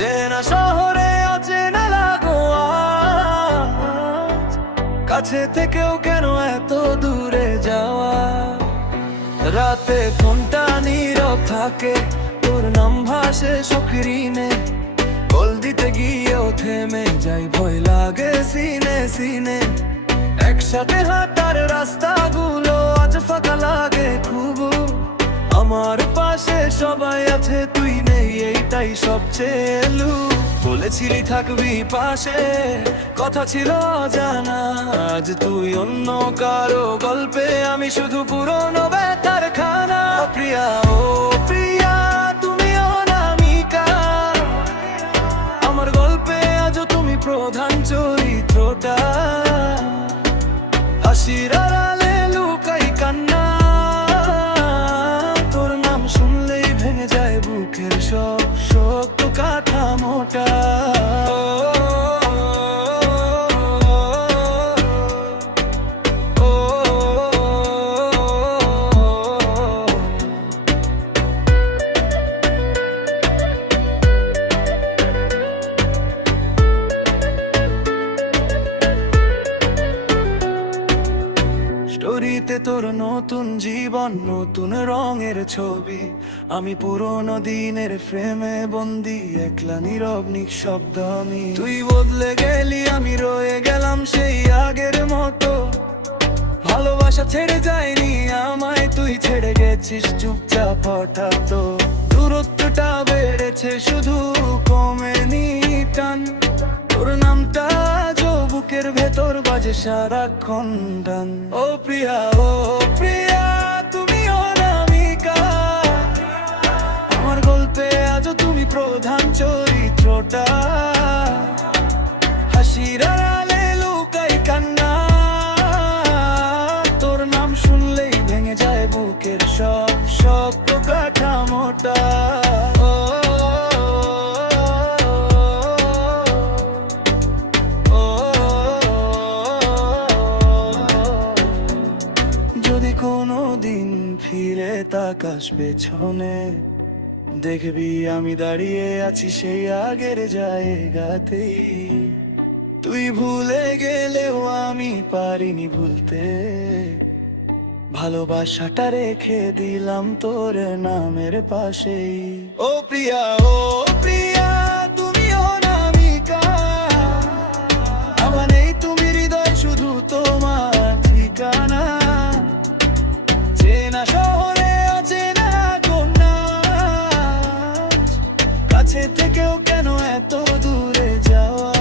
চেনা শহরে অচেনা লাগোয়াজ, কাছে থেকেও কেন এত দূরে যাওয়া? রাতে ফোনটা নীরব থাকে, তোর নাম ভাসে স্ক্রিনে, কল দিতে গিয়েও থেমে যাই, ভয় লাগে সিনে সিনে। একসাথে হাঁটার রাস্তাগুলো আজ ফাঁকা লাগে খুব, আমার পাশে সবাই আছে তুই নেই, এইটাই সবচেয়ে এলু। বলেছিলি থাকবি পাশে, কথা ছিল জানা, আজ তুই অন্য কারো গল্পে, আমি শুধু পুরনো ব্যথার খানা। প্রিয়া ও প্রিয়া, তুমি অনামিকা, আমার গল্পে আজও তুমি প্রধান চরিত্রটা। হাসির আড়ালে লুকাই কান্না, তোর নাম শুনলেই ভেঙে যায় বুকের সব শক্ত কাঠামোটা। স্টোরিতে তোর নতুন জীবন, নতুন রঙের ছবি, আমি পুরোনো দিনের ফ্রেমে বন্দি, একলা নীরব নিঃশব্দ আমি। তুই বদলে গেলি, আমি রয়ে গেলাম সেই আগের মতো, ভালোবাসা ছেড়ে যায়নি আমায়, তুই ছেড়ে গেছিস চুপচাপ হঠাৎ। দূরত্বটা বেড়েছে শুধু কমেনি টান, তোর নামটা আজও বুকের ভেতর বাজে সারাক্ষণ টান। ও প্রিয়া ও প্রিয়া, তুমি অনামিকা, আমার গল্পে আজও তুমি প্রধান চরিত্রটা। হাসির আড়ালে লুকাই কান্না, তোর নাম শুনলেই ভেঙে যায় বুকের সব শক্ত কাঠামোটা। যদি কোনো দিন ফিরে তাকাস পেছনে, দেখবি আমি দাঁড়িয়ে আছি সেই আগের জায়গাতেই। তুই ভুলে গেলেও আমি পারিনি ভুলতে, ভালোবাসাটা রেখে দিলাম তোর নামের পাশেই। ও প্রিয়া ও প্রিয়া, তুমি অনামিকা, আমার নেই তুমি হৃদয় শুধু তোমার ঠিকানা। চেনা শহরে অচেনা কন্যা, কাছে থেকেও কেন এত দূরে যাওয়া?